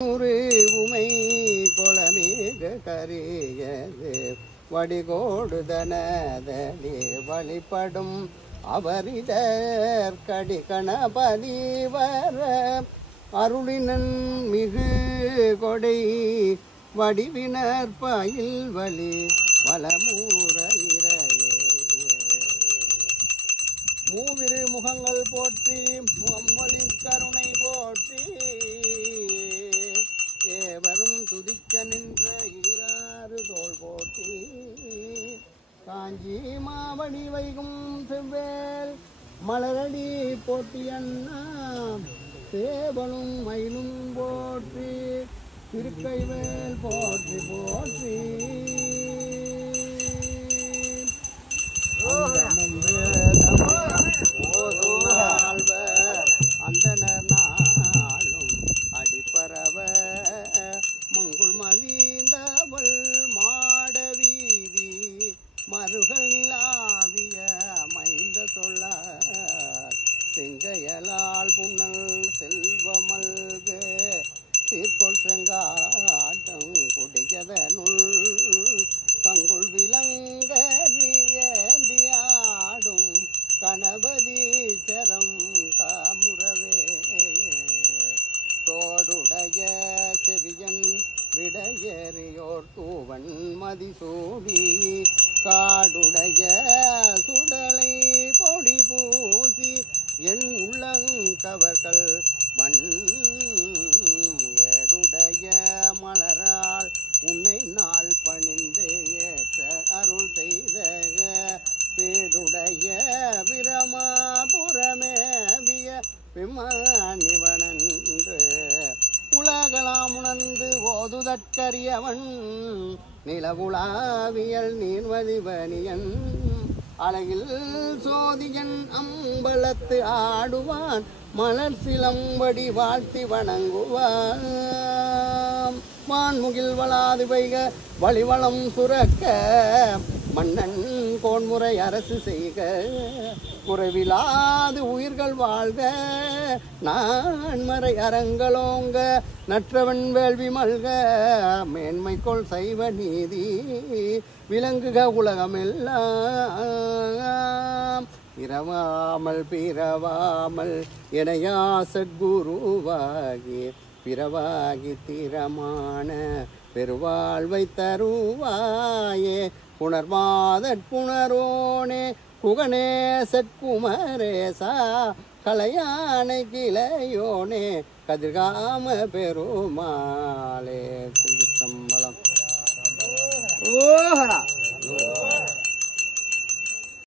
உமை கொளமீக கரியது வடிகோடுதனதே வழிபடும் அவரிடர் கடி கணபதி வர அருளினன் மிகு கொடை வடிவினர் பயில் வலி வளமூர மூவிரு முகங்கள் போற்றி முகம்மொழின் கருணை போற்றி ஏவரும் துதிக்க நின்ற ஈராறு தோல் போற்றி காஞ்சி மாவடி வைகும் செவ்வேல் மலரடி போற்றி அண்ணா சேவலும் மயிலும் போற்றி திருக்கைவேல் போற்றி போற்றி அந்தனர் நாளும் அடிப்பரவ மங்குள் மதிந்தவள் மாட வீதி மருகள் நிலாவிய மைந்த சொல்ல செங்கையலால் புனல் செல்வமல்க சீர்கொள் செங்காட்டம் குடியதனுள் கங்குள் விலங்கறியேந்தியாடும் கணபதி சரம் காமுறவே தோடுடைய செவியன் விடையறியோர் தூவன் மதிசூடி காடுடைய சுடலை பொடி பூசி என் உள்ளங்கவர்கள் மண் ஏடுடைய மலரால் உன்னை நாள் பணிந்து ஏற்ற அருள் செய்த வீடுடைய பிரமாபுரமேவிய விமானிவனன்று உலகலாம் உணர்ந்து ஓதுதற்கரியவன் நிலவுலாவியல் நீர்வதிவனியன் அழகில் சோதியன் அம்பலத்து ஆடுவான் மலர் சிலம்படி வாழ்த்தி வணங்குவான் வான்முகில் வளாது வைக வழிவளம் சுரக்க மன்னன் கோன்முறை அரசு செய்க குறைவிலாது உயிர்கள் வாழ்க நான்மறை அறங்களோங்க நற்றவன் வேள்வி மல்க மேன்மைக்கொள் சைவ நீதி விளங்குக உலகமெல்லாம் இரவாமல் பிறவாமல் இணையா சத்குருவாகி பிறவாகி திறமான பெருவாழ்வை தருவாயே புணர்மாதற்புணரோனே குகணேசக்குமரேசா கலையானை கிளையோனே கதிர்காம பெருமாளே திருச்சம்பலம். ஓஹரா.